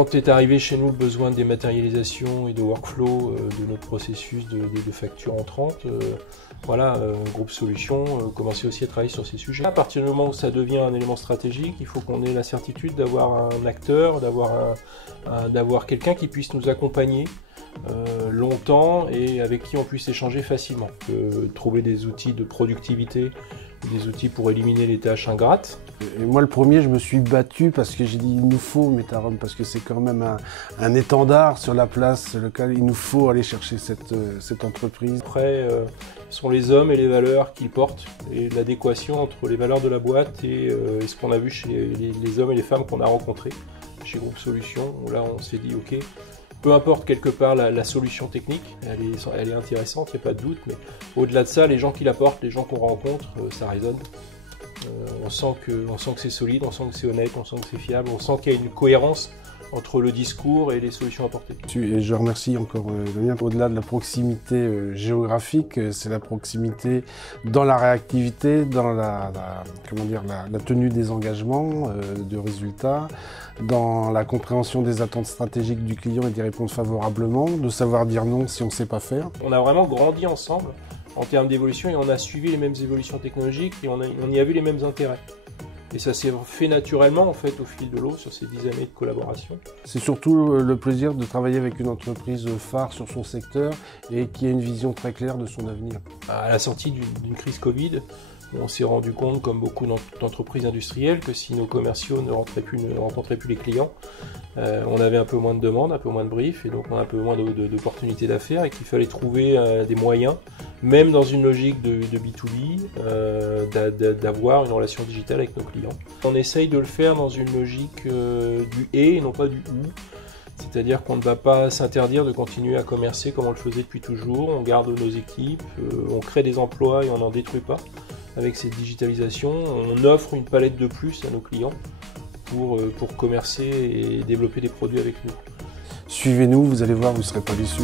Quand est arrivé chez nous le besoin de dématérialisation et de workflow de notre processus de facture entrante, Groupe Solutions commençait aussi à travailler sur ces sujets. À partir du moment où ça devient un élément stratégique, il faut qu'on ait la certitude d'avoir un acteur, d'avoir quelqu'un qui puisse nous accompagner longtemps et avec qui on puisse échanger facilement. Trouver des outils de productivité, des outils pour éliminer les tâches ingrates. Et moi, le premier, je me suis battu parce que j'ai dit il nous faut Metarom, parce que c'est quand même un étendard sur la place locale. Il nous faut aller chercher cette entreprise. Après, ce sont les hommes et les valeurs qu'ils portent et l'adéquation entre les valeurs de la boîte et ce qu'on a vu chez les hommes et les femmes qu'on a rencontrés chez Groupe Solutions. Là, on s'est dit ok. Peu importe quelque part la solution technique, elle est intéressante, il n'y a pas de doute, mais au-delà de ça, les gens qui la portent, les gens qu'on rencontre, ça résonne. On sent que c'est solide, on sent que c'est honnête, on sent que c'est fiable, on sent qu'il y a une cohérence entre le discours et les solutions apportées. Et je remercie encore Damien. Au-delà de la proximité géographique, c'est la proximité dans la réactivité, dans la tenue des engagements, de résultats, dans la compréhension des attentes stratégiques du client et d'y répondre favorablement, de savoir dire non si on ne sait pas faire. On a vraiment grandi ensemble en termes d'évolution et on a suivi les mêmes évolutions technologiques et on y a vu les mêmes intérêts. Et ça s'est fait naturellement en fait au fil de l'eau sur ces 10 années de collaboration. C'est surtout le plaisir de travailler avec une entreprise phare sur son secteur et qui a une vision très claire de son avenir. À la sortie d'une crise Covid, on s'est rendu compte, comme beaucoup d'entreprises industrielles, que si nos commerciaux ne rencontraient plus les clients, on avait un peu moins de demandes, un peu moins de briefs, et donc on a un peu moins d'opportunités d'affaires, et qu'il fallait trouver des moyens, même dans une logique de B2B, d'avoir une relation digitale avec nos clients. On essaye de le faire dans une logique du et non pas du ou. C'est-à-dire qu'on ne va pas s'interdire de continuer à commercer comme on le faisait depuis toujours. On garde nos équipes, on crée des emplois et on n'en détruit pas. Avec cette digitalisation, on offre une palette de plus à nos clients pour commercer et développer des produits avec nous. Suivez-nous, vous allez voir, vous ne serez pas déçus.